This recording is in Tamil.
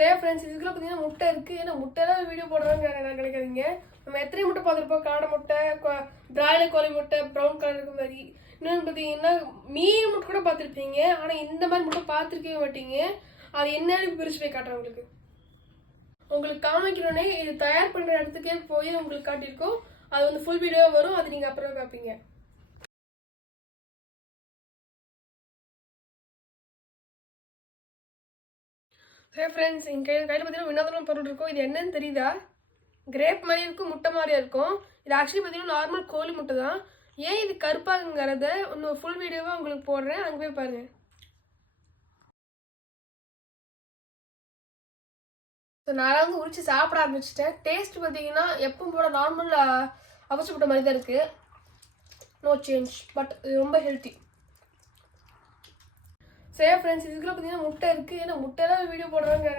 சரி ஃப்ரெண்ட்ஸ், இதுக்குள்ள பார்த்தீங்கன்னா முட்டை இருக்குது. ஏன்னா முட்டைலாம் வீடியோ போடுறாங்க நினைக்காதீங்க. நம்ம எத்தனை முட்டை பார்த்துருப்போம். காடை முட்டை, பிராய்லர் கோழி முட்டை, ப்ரௌன் கலர் இருக்க மாதிரி. இன்னொன்று பார்த்தீங்கன்னா மீன் முட்டை கூட பார்த்துருப்பீங்க. ஆனால் இந்த மாதிரி முட்டை பார்த்துருக்கவே மாட்டீங்க. அது என்னன்னு பிரிச்சு போய் காட்டுறேன் உங்களுக்கு காமிக்கிறோன்னே. இது தயார் பண்ணுற இடத்துக்கே போய் உங்களுக்கு காட்டியிருக்கோம். அது வந்து ஃபுல் வீடியோவாக வரும். அது நீங்கள் அப்புறம் பார்ப்பீங்க. சரி ஃப்ரெண்ட்ஸ், எங்கள் கையில் பார்த்தீங்கன்னா வினோதமான பொருள் இருக்கும். இது என்னன்னு தெரியுதா? கிரேப் மாதிரி இருக்கும், முட்டை மாதிரியா இருக்கும். இது ஆக்சுவலி பார்த்தீங்கன்னா நார்மல் கோழி முட்டை தான். ஏன் இது கருப்பாகுங்கிறத இன்னும் ஃபுல் வீடியோவாக உங்களுக்கு போடுறேன். அங்கே போய் பாருங்கள். ஸோ நான் வந்து உரிச்சு சாப்பிட ஆரம்பிச்சிட்டேன். டேஸ்ட் பார்த்தீங்கன்னா எப்பவும் போல நார்மல் அவச்சு முட்டை மாதிரி தான் இருக்குது. No change. பட் இது ரொம்ப ஹெல்த்தி. சரி ஃப்ரெண்ட்ஸ், இதுக்குள்ள பார்த்தீங்கன்னா முட்டை இருக்குது. ஏன்னா முட்டைலாம் வீடியோ போடுறாங்க